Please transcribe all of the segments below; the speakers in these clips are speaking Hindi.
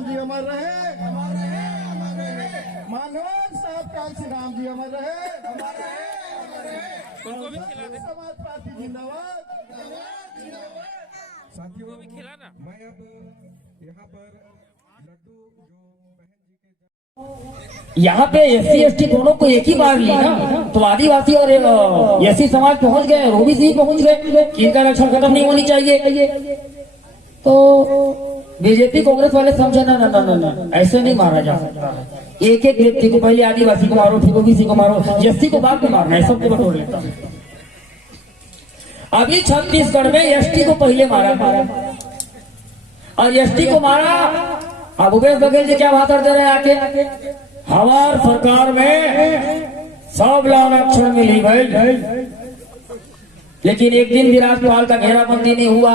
राम जी अमर रहे, मानव साहब कांसी राम जी अमर रहे, समाज पार्टी जिंदाबाद। साथियों मैं अब यहाँ पर लड्डू जो बहन जी के यहाँ पे एससी एसटी दोनों को एक ही बार ली ना, तो आदिवासी और एससी समाज पहुंच गए, ओबीसी पहुंच गए कि इनका आरक्षण खत्म नहीं होनी चाहिए। तो बीजेपी कांग्रेस वाले समझे ना ना ना ना ना, ऐसे नहीं मारा जा सकता। एक एक व्यक्ति को पहले आदिवासी को मारो, फिर ओबीसी को मारो, एससी को बाद में मारना है, सबको बटोर लेता है। अभी छत्तीसगढ़ में एसटी को पहले मारा और एसटी को मारा। अब भूपेश बघेल जी क्या भाषण दे रहे हैं आके, हमार सरकार में सब आरक्षण मिली भाई, लेकिन एक दिन भी राज्यपाल का घेराबंदी नहीं हुआ।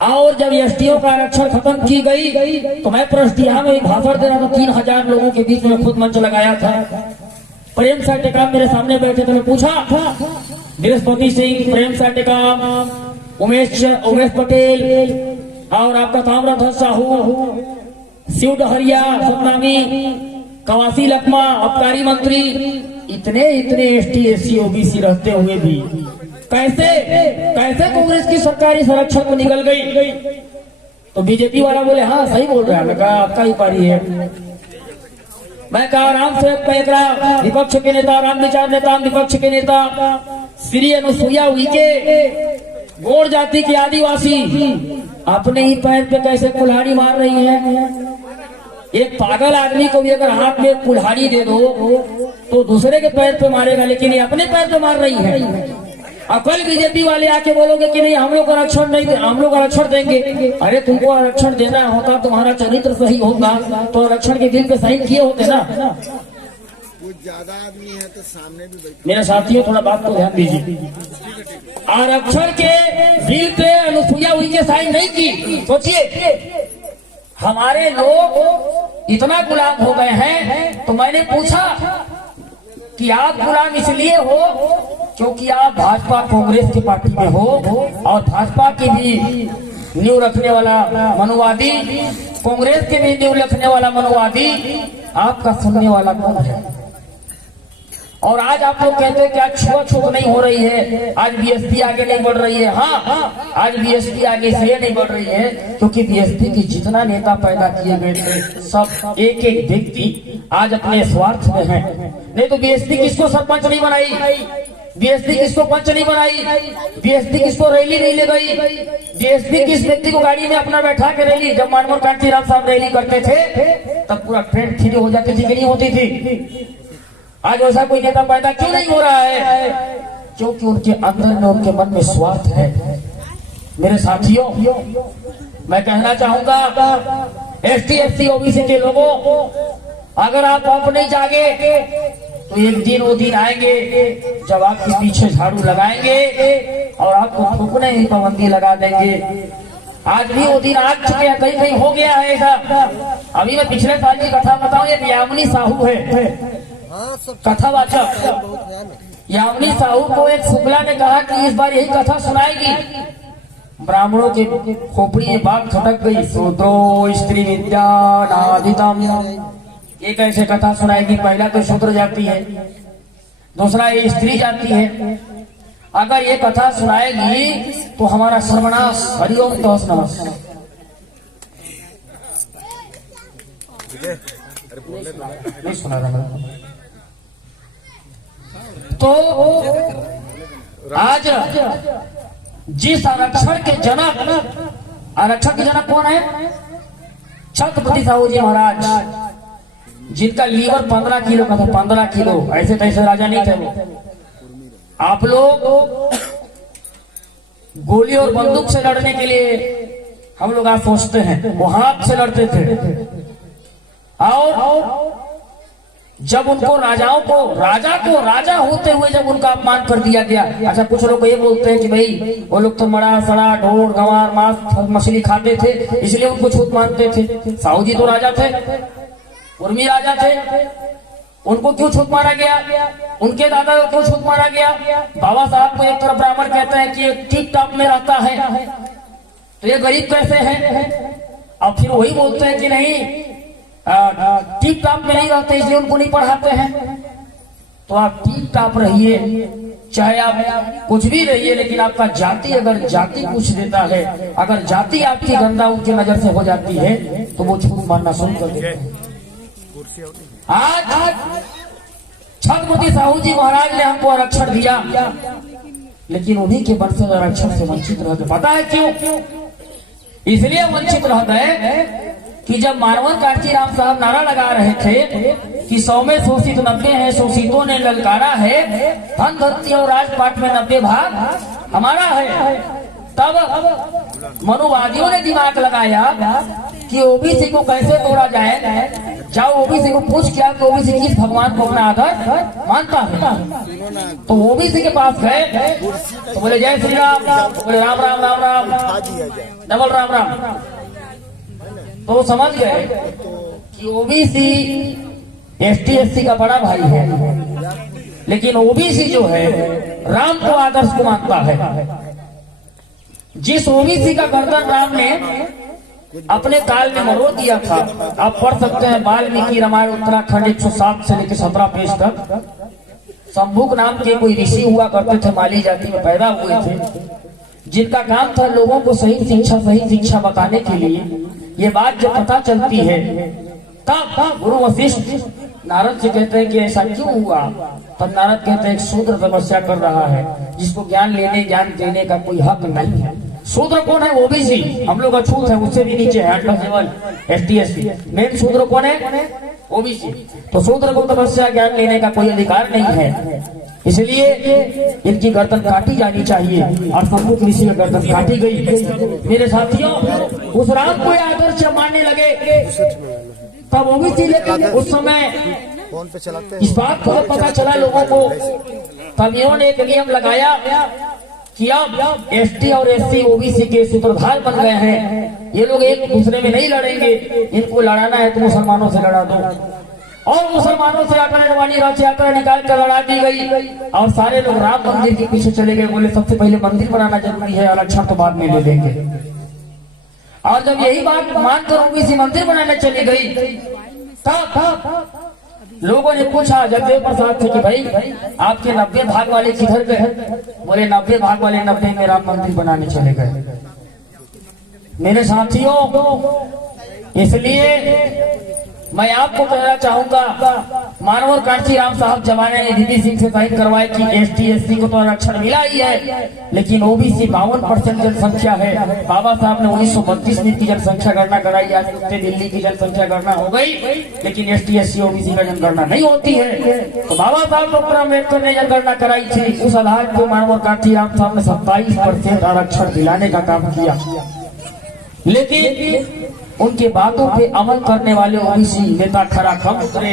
और जब एसटीओ का आरक्षण खत्म की गई तो मैं प्रस्तिया में एक भाषण दे रहा था, 3000 लोगों के बीच में खुद मंच लगाया था। प्रेम साह टेकाम मेरे सामने बैठे थे, मैं पूछा बृहस्पति सिंह, प्रेम साह टेकाम, उमेश पटेल और आपका ताम्रध्वज साहू, शिव डहरिया, सतनामी, कवासी लखमा, आबकारी मंत्री, इतने एसटी एससी ओबीसी रहते हुए भी कैसे कांग्रेस की सरकारी संरक्षण को निकल गई। तो बीजेपी वाला बोले हाँ सही बोल रहा है। मैं कहा आपका ही पारी है। मैं कहा आराम से विपक्ष के नेता, राम विचार नेता, विपक्ष के नेता श्री अनुसुईया उइके, गौड़ जाति के आदिवासी अपने ही पैर पे कैसे कुल्हाड़ी मार रही है। एक पागल आदमी को भी अगर हाथ में कुल्हाड़ी दे दो तो दूसरे के पैर पे मारेगा, लेकिन ये अपने पैर पे मार रही है। अब कल बीजेपी वाले आके बोलोगे कि नहीं हम लोग आरक्षण नहीं, हम लोग आरक्षण देंगे। अरे तुमको आरक्षण देना होता, तुम्हारा चरित्र सही होगा तो आरक्षण के बिल पे साइन किए होते ना। कुछ ज्यादा आदमी है तो सामने भी बैठे। मेरे साथियों थोड़ा बात को ध्यान दीजिए। आरक्षण के bill pay Anusuiya Uikey sign नहीं की। सोचिए हमारे लोग इतना गुलाम हो गए हैं। तो मैंने पूछा कि आप गुलाम इसलिए हो क्योंकि आप भाजपा कांग्रेस की पार्टी में हो और भाजपा की भी नींव रखने वाला मनुवादी, कांग्रेस के भी नींव रखने वाला मनुवादी, आपका सुनने वाला कौन है। और आज आप लोग कहते हैं कि आज छुआछूत नहीं हो रही है, आज बीएसपी आगे नहीं बढ़ रही है। हाँ, आज बीएसपी आगे इसलिए नहीं बढ़ रही है क्योंकि बीएसपी की जितना नेता पैदा किए गए थे सब एक एक व्यक्ति आज अपने स्वार्थ में है। नहीं तो बीएसपी किसको सरपंच नहीं बनाई, बीएसपी किसको पंच नहीं बनाई, बीएसपी किसको रैली नहीं ले गई, बीएसपी किस व्यक्ति को गाड़ी में अपना बैठा के रैली, जब मानमोहन कांतीराम साहब रैली करते थे तब पूरा ट्रेन फ्री हो जाती थी कि नहीं होती थी। आज वैसा कोई नेता पैदा क्यों नहीं हो रहा है? क्योंकि उनके अंदर में, उनके मन में स्वार्थ है। मेरे साथियों मैं कहना चाहूंगा एसटी एससी ओबीसी के लोगों, अगर आप नहीं जागे तो एक दिन वो दिन आएंगे जब आपके पीछे झाड़ू लगाएंगे और आपको थूकने ही पाबंदी लगा देंगे। आज भी वो दिन आ चुके हैं, कहीं कहीं हो गया है ऐसा। अभी मैं पिछले साल की कथा बताऊं, एक यामिनी साहू है कथावाचक। यामिनी साहू को एक शुक्ला ने कहा कि इस बार यही कथा सुनाएगी। ब्राह्मणों के खोपड़ी में बात खटक गई, शूद्रो स्त्री विद्या नाधितम। ये कैसे कथा सुनाएगी? पहला तो शूद्र जाती है, दूसरा ये स्त्री जाती है। अगर ये कथा सुनाएगी तो हमारा सर्वनाश। हरिओम तोस नमस। नहीं सुना रहा। तो आज जिस आरक्षण के जनक, आरक्षण के जनक कौन है? छत्रपति साहू जी महाराज, जिनका लीवर 15 किलो का था, 15 किलो। ऐसे तैसे राजा नहीं थे वो। आप लोग गोली और बंदूक से लड़ने के लिए हम लोग आज सोचते हैं, वो हाथ से लड़ते थे। और जब उनको राजा को राजा होते हुए जब उनका अपमान कर दिया गया। अच्छा, कुछ लोग ये बोलते हैं कि भाई वो लोग तो मड़ा सड़ा ढोर गंवार मांस मछली खाते थे इसलिए उनको छूत मानते थे। साहू जी तो राजा थे, उर्मी राजा थे, उनको क्यों छूत मारा गया? उनके दादा को क्यों छूत मारा गया? बाबा साहब को एक तरफ ब्राह्मण कहते हैं कि टिप टॉप में रहता है, तो ये गरीब कैसे है? और फिर वही बोलते हैं कि नहीं टिप टॉप में नहीं रहते इसलिए उनको नहीं पढ़ाते हैं। तो आप टिप टॉप रहिए, चाहे आप कुछ भी रहिए, लेकिन आपका जाति अगर जाति कुछ देता है, अगर जाति आपकी गंदा उनकी नजर से हो जाती है तो वो झूठ मानना शुरू कर देते हैं। आज छत्रपति साहू जी महाराज ने हमको आरक्षण दिया, लेकिन उन्हीं के वंशज आरक्षण से वंचित रह गए। पता है क्यों? इसलिए वंचित रह गए कि जब मानवर कांचीराम साहब नारा लगा रहे थे कि 100 में शोषित 90 है, शोषितों ने ललकारा है, धन धरती और राजपाट में 90 भाग हमारा है, तब मनुवादियों ने दिमाग लगाया कि ओबीसी को कैसे तोड़ा जाए। जाओ ओबीसी को पूछ क्या कि ओबीसी किस भगवान को अपना आदर मानता है। तो ओबीसी के पास गए तो बोले जय श्री राम, बोले राम राम राम राम, डबल राम राम। तो वो समझ गए कि ओबीसी एसटी एससी का बड़ा भाई है, लेकिन ओबीसी जो है राम को आदर्श को मानता है। जिस ओबीसी का गर्दन राम ने अपने काल में मरोड़ दिया था, आप पढ़ सकते हैं वाल्मीकि रामायण उत्तराखंड 107 से लेकर 17 पेज तक। शंभुक नाम के कोई ऋषि हुआ करते थे, माली जाति में पैदा हुए थे, जिनका काम था लोगों को सही शिक्षा बताने के लिए। ये बात जब पता चलती है तब गुरु वशिष्ठ नारद से कहते हैं कि ऐसा क्यों हुआ। तब नारद कहते हैं शूद्र तपस्या कर रहा है, जिसको ज्ञान देने का कोई हक नहीं है। शूद्र कौन है? ओबीसी। हम लोग अछूत है, उससे भी नीचे है, 8 लेवल एसटी एससी। मेन शूद्र कौन है? ओबीसी। तो शूद्र को तपस्या ज्ञान लेने का कोई अधिकार नहीं है, इसलिए इनकी गर्दन काटी जानी चाहिए। और शंभुक ऋषि की गर्दन काटी गई। मेरे साथियों, उस राम को आदर्श मानने लगे तब ओबीसी, लेकिन उस समय इस बात को पता चला लोगों को, तब इन्होंने एक नियम लगाया कि अब एसटी और एससी ओबीसी के सूत्रधार बन गए हैं, ये लोग एक दूसरे में नहीं लड़ेंगे, इनको लड़ाना है तो मुसलमानों से लड़ा दो। और मुसलमानों से आतंकवादी रथ यात्रा निकाल कर लड़ा दी गई और सारे लोग राम मंदिर के पीछे चले गए। बोले सबसे पहले मंदिर बनाना जरूरी है, आरक्षण तो बाद में ले लेंगे। और जब यही बात मानकर ओबीसी मंदिर बनाने चली गई तब लोगों ने पूछा जगदेव प्रसाद से कि भाई आपके 90 भाग वाले किधर गए? बोले 90 भाग वाले 90 में राम मंदिर बनाने चले गए। मेरे साथियों, इसलिए मैं आपको कहना चाहूंगा, मानवर कांचीराम साहब जमाने ने दीदी सिंह से साइन करवाए कि एसटी एससी को तो आरक्षण मिला ही है, लेकिन ओबीसी 52% जनसंख्या है। बाबा साहब ने 1932 में की जनसंख्या गणना कराई, आज दिल्ली की जनसंख्या गणना हो गई, लेकिन एसटी एससी ओबीसी का जनगणना नहीं होती है। तो बाबा साहब डॉक्टर अम्बेडकर ने जनगणना कराई थी, उस आधार पर मानवर कांचीराम साहब ने 27% आरक्षण दिलाने का काम किया, लेकिन उनके बातों पे अमल करने वाले ओबीसी नेता खरा कम उतरे।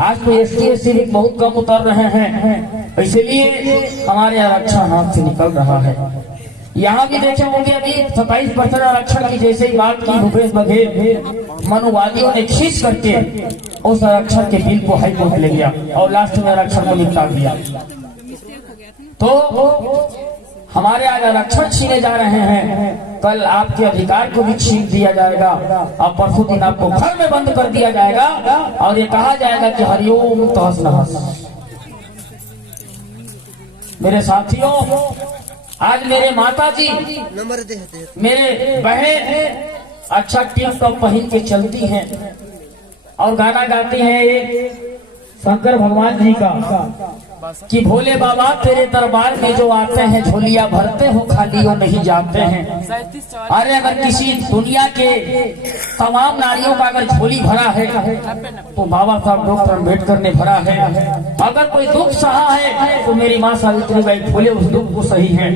आज तो एसटी एससी भी बहुत कम उतर रहे हैं, इसलिए हमारे आरक्षण हाथ से निकल रहा है। यहाँ भी देखे होंगे अभी 27% आरक्षण की जैसे ही बात की भूपेश बघेल, मनुवादियों ने खींच करके उस आरक्षण के बिल को हाईकोर्ट ले गया और लास्ट में आरक्षण को निपटा दिया। तो हमारे आज आरक्षण छीने जा रहे हैं, कल आपके अधिकार को भी छीन दिया जाएगा और परसों दिन आपको घर में बंद कर दिया जाएगा और ये कहा जाएगा कि हरिओम तहस नहस। मेरे साथियों, आज मेरे माता जी, मेरे बहन अच्छा टिप टॉप पहन के चलती हैं और गाना गाती हैं एक शंकर भगवान जी का कि भोले बाबा तेरे दरबार में जो आते हैं झोलियां भरते हो, खाली वो नहीं जाते हैं। अरे अगर किसी दुनिया के तमाम नारियों का अगर झोली भरा है तो बाबा साहब डॉक्टर अम्बेडकर ने भरा है। अगर कोई दुख सहा है तो मेरी माँ सावित्रीबाई फुले उस दुख को सही है,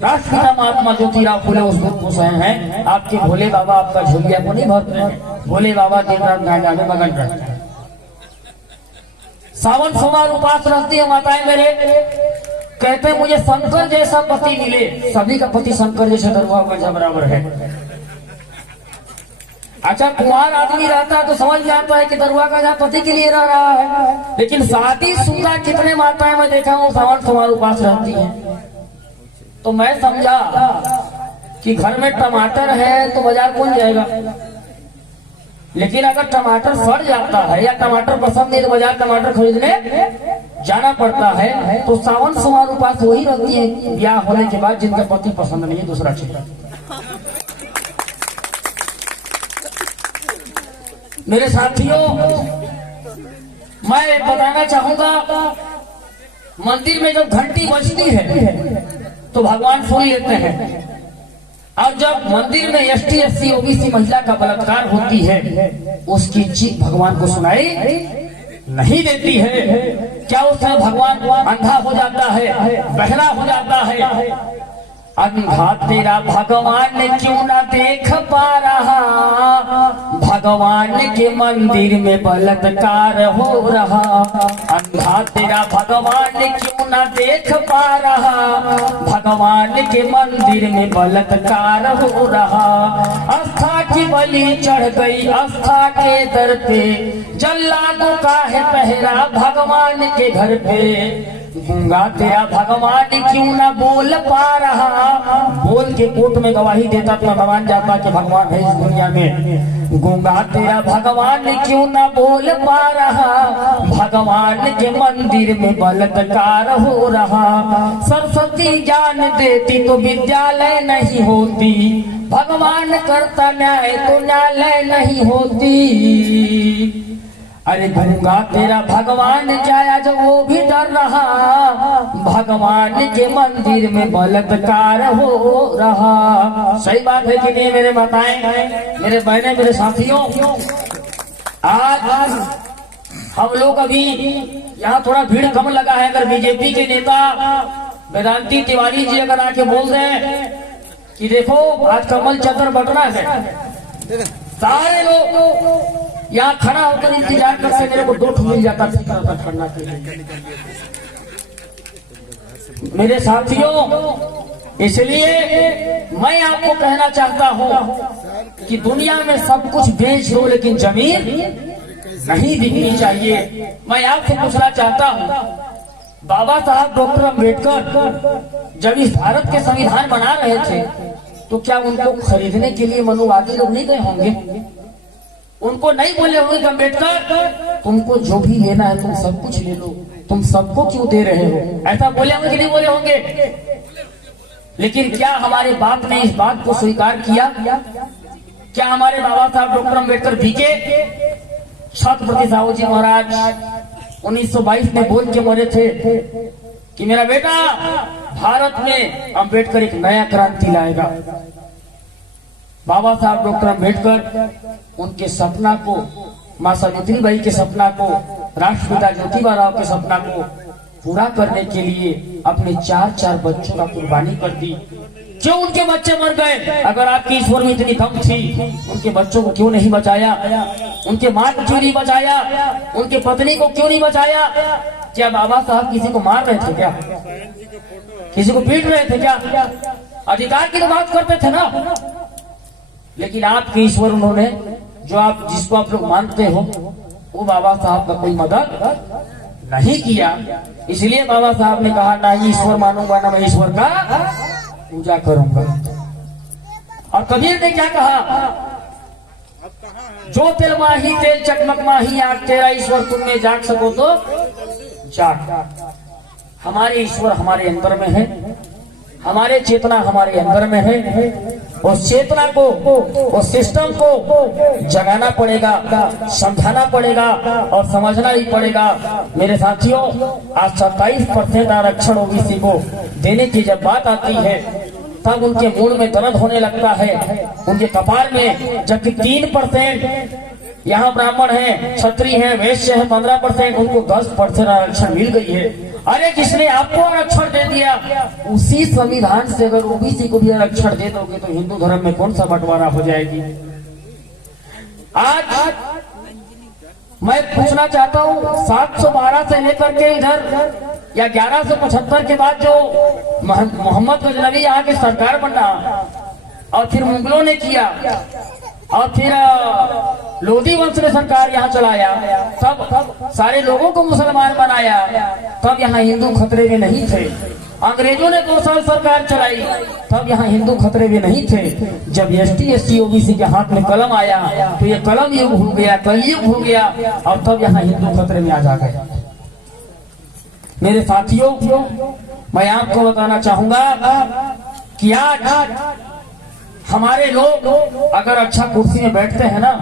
राष्ट्रपिता महात्मा ज्योतिराव फुले उस दुख को सही है। आपके भोले बाबा आपका झोलिया को नहीं भरते हैं, भोले बाबा दिन रात गाजा में मगन रहते हैं। सावन सोमवार उपास रखती है माताएं मेरे, कहते हैं मुझे शंकर जैसा पति मिले। सभी का पति शंकर जैसे दरबार का बराबर है। अच्छा, कुंवार आदमी रहता है तो समझ जाता है कि दरबार का जहाँ पति के लिए रह रहा है, लेकिन शादीशुदा कितने माताएं मैं देखा हूँ सावन सोमवार उपास रहती है। तो मैं समझा कि घर में टमाटर है तो बाजार कौन जाएगा, लेकिन अगर टमाटर सड़ जाता है या टमाटर पसंद नहीं तो बाजार टमाटर खरीदने जाना पड़ता है। तो सावन सोमवार उपास वही रहती है ब्याह होने के बाद जिनका पति पसंद नहीं है दूसरा चीज। मेरे साथियों, मैं बताना चाहूंगा, मंदिर में जब घंटी बजती है तो भगवान सुन लेते हैं, और जब मंदिर में ST SC OBC महिला का बलात्कार होती है उसकी चीख भगवान को सुनाई नहीं देती है। क्या उस समय भगवान अंधा हो जाता है, बहरा हो जाता है? अंधा तेरा भगवान क्यों ना देख पा रहा, भगवान के मंदिर में बलात्कार हो रहा। अंधा तेरा भगवान क्यों ना देख पा रहा, भगवान के मंदिर में बलात्कार हो रहा। आस्था की बलि चढ़ गई आस्था के दर पे, जल्लादों का है पहरा भगवान के घर पे। गूंगा तेरा भगवान क्यों ना बोल पा रहा, बोल के कोर्ट में गवाही देता तो भगवान जाता कि भगवान है इस दुनिया में। गूंगा तेरा भगवान क्यों ना बोल पा रहा, भगवान के मंदिर में बलात्कार हो रहा। सरस्वती ज्ञान देती तो विद्यालय नहीं होती, भगवान करता न्याय तो न्यायालय नहीं होती। अरे गूंगा तेरा भगवान जाया जब वो भी डर रहा, भगवान के मंदिर में बलात्कार हो रहा। सही बात है कि नहीं मेरे माताएं, मेरे बहनें, मेरे साथियों? आज हम लोग अभी यहाँ थोड़ा भीड़ कम लगा है। अगर बीजेपी के नेता वेदांती तिवारी जी अगर आके बोल दें कि देखो आज कमल चक्र बटना है, सारे लोग यहाँ खड़ा होकर इंतजार करते, मेरे को 2 मिल जाता खड़ना के लिए। मेरे साथियों, इसलिए मैं आपको कहना चाहता हूँ कि दुनिया में सब कुछ बेच दो लेकिन जमीन नहीं बिकनी चाहिए। मैं आपसे पूछना चाहता हूँ, बाबा साहब डॉक्टर अम्बेडकर जब इस भारत के संविधान बना रहे थे तो क्या उनको खरीदने के लिए मनुवादी लोग नहीं गए होंगे? उनको नहीं बोले होंगे कि अम्बेडकर तुमको जो भी लेना है तुम सब कुछ ले लो, तुम सबको क्यों दे रहे हो? ऐसा बोले होंगे कि नहीं बोले होंगे? लेकिन क्या हमारे बाप ने इस बात को स्वीकार किया? क्या हमारे बाबा साहब डॉक्टर अम्बेडकर बीके? छत्रपति साहू जी महाराज 1922 में बोल के मरे थे कि मेरा बेटा भारत में अम्बेडकर एक नया क्रांति लाएगा। बाबा साहब डॉक्टर अम्बेडकर उनके सपना को, माँ सावित्रीबाई के सपना को, राष्ट्रपिता ज्योतिबा राव के सपना को पूरा करने के लिए अपने 4 बच्चों का कुर्बानी कर दी। क्यों उनके बच्चे मर गए? अगर आपकी ईश्वर में इतनी दम थी, उनके बच्चों को क्यों नहीं बचाया? उनके माँ को क्यों नहीं बचाया? उनके पत्नी को क्यों नहीं बचाया? क्या बाबा साहब किसी को मार रहे थे क्या? किसी को पीट रहे थे क्या? अधिकार की तो बात करते थे ना। लेकिन आपके ईश्वर उन्होंने, जो आप जिसको आप लोग मानते हो, वो बाबा साहब का कोई मदद नहीं किया। इसलिए बाबा साहब ने कहा ना ईश्वर मानूंगा ना मैं ईश्वर का पूजा करूंगा। और कबीर ने क्या कहा? जो तेल माही तेल चकमक माही आग तेरा ईश्वर तुम में जाग सको तो जाग। हमारे ईश्वर हमारे अंदर में है, हमारे चेतना हमारे अंदर में है। उस चेतना को, उस सिस्टम को जगाना पड़ेगा, समझाना पड़ेगा और समझना ही पड़ेगा। मेरे साथियों, आज 27% आरक्षण ओबीसी को देने की जब बात आती है तब उनके मूड में दर्द होने लगता है, उनके कपार में। जबकि 3% यहाँ ब्राह्मण है, क्षत्रिय है, वैश्य है, 15%, उनको 10% आरक्षण मिल गई है। अरे जिसने आपको आरक्षण दे दिया उसी संविधान से अगर ओबीसी को भी आरक्षण दे दोगे तो हिंदू धर्म में कौन सा बंटवारा हो जाएगी? आज मैं पूछना चाहता हूँ, 712 से लेकर के इधर या 1175 के बाद जो मोहम्मद गजनवी यहाँ की सरकार बना और फिर मुगलों ने किया और फिर लोधी वंश ने सरकार यहाँ चलाया, तब सारे लोगों को मुसलमान बनाया, तब यहाँ हिंदू खतरे में नहीं थे। अंग्रेजों ने 2 साल सरकार चलाई, तब यहाँ हिंदू खतरे में नहीं थे। जब ST SC OBC के हाथ में कलम आया तो ये कलम युग हो गया, कलयुग हो गया, और तब यहाँ हिंदू खतरे में आ जा गए। मेरे साथियों, मैं आपको बताना चाहूंगा कि आज हमारे लोग अगर अच्छा कुर्सी में बैठते हैं ना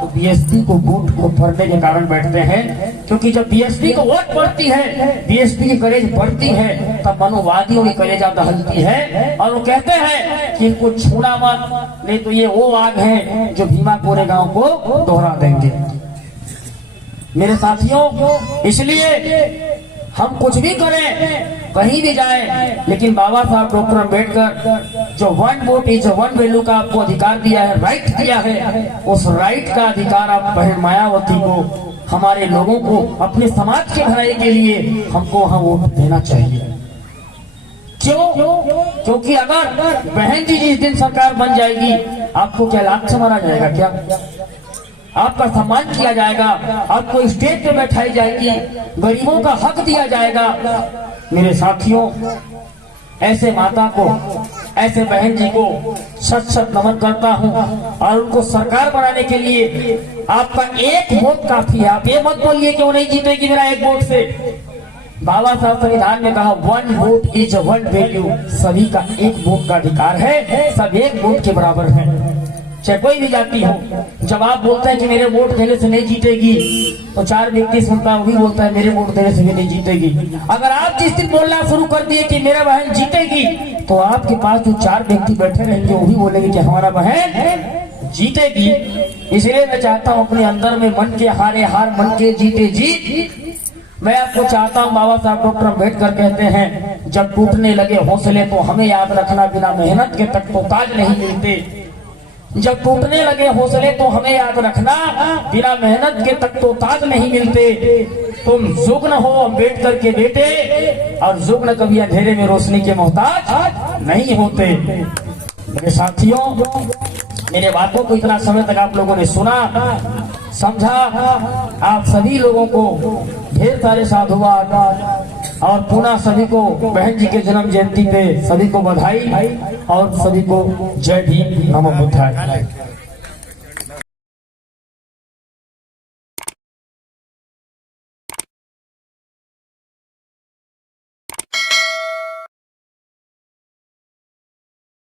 तो BSP को वोट को पढ़ने के कारण बैठते हैं, क्योंकि जब BSP को वोट पड़ती है, BSP की करेज बढ़ती है, तब मनोवादियों की कलेजा दहलती है और वो कहते हैं कि इनको छूना मत, नहीं तो ये वो आग है जो भीमा कोरे गांव को दोहरा देंगे। मेरे साथियों, इसलिए हम कुछ भी करें, कहीं भी जाए, लेकिन बाबा साहब डॉक्टर अम्बेडकर जो 1 वोट इज 1 वैल्यू का आपको अधिकार दिया है, राइट दिया है, उस राइट का अधिकार आप बहन मायावती को, हमारे लोगों को, अपने समाज के भलाई के लिए हमको वहां वोट देना चाहिए। क्यों? क्योंकि अगर बहन जी जिस दिन सरकार बन जाएगी, आपको क्या लात से मारा जाएगा? क्या आपका सम्मान किया जाएगा? आपको स्टेज पे बैठाई जाएगी? गरीबों का हक दिया जाएगा? मेरे साथियों, ऐसे माता को, ऐसे बहन जी को सच सच नमन करता हूँ और उनको सरकार बनाने के लिए आपका 1 वोट काफी है। आप ये मत बोलिए क्यों नहीं जीतेगी मेरा 1 वोट से। बाबा साहब संविधान में कहा 1 वोट इज 1 वैल्यू, सभी का 1 वोट का अधिकार है, सब 1 वोट के बराबर हैं, चाहे कोई भी जाति हो। जब आप बोलते हैं कि मेरे वोट देने से नहीं जीतेगी, तो 4 व्यक्ति सुनता है, वो भी बोलता है मेरे वोट देने से भी नहीं जीतेगी। अगर आप जिस दिन बोलना शुरू कर दिए कि मेरा बहन जीतेगी, तो आपके पास जो 4 व्यक्ति बैठे रहेंगे वो भी बोलेंगे कि हमारा बहन जीतेगी। इसलिए मैं चाहता हूँ अपने अंदर में मन के हारे हार, मन के जीते जीत। मैं आपको चाहता हूँ, बाबा साहब डॉक्टर अम्बेडकर कहते हैं, जब टूटने लगे हौसले तो हमें याद रखना, बिना मेहनत के तक तो ताज नहीं मिलते। जब टूटने लगे हौसले तो हमें याद रखना, बिना मेहनत के तक तो ताज नहीं मिलते। तुम जुग्न हो अम्बेडकर के बेटे, और जुग्न कभी अंधेरे में रोशनी के मोहताज नहीं होते। मेरे साथियों, मेरे बातों को इतना समय तक आप लोगों ने सुना, समझा। आप सभी लोगों को ढेर सारे साधुवाद और पुनः सभी को बहन जी के जन्म जयंती पे सभी को बधाई और सभी को जय भीम, नमो बुद्धाय।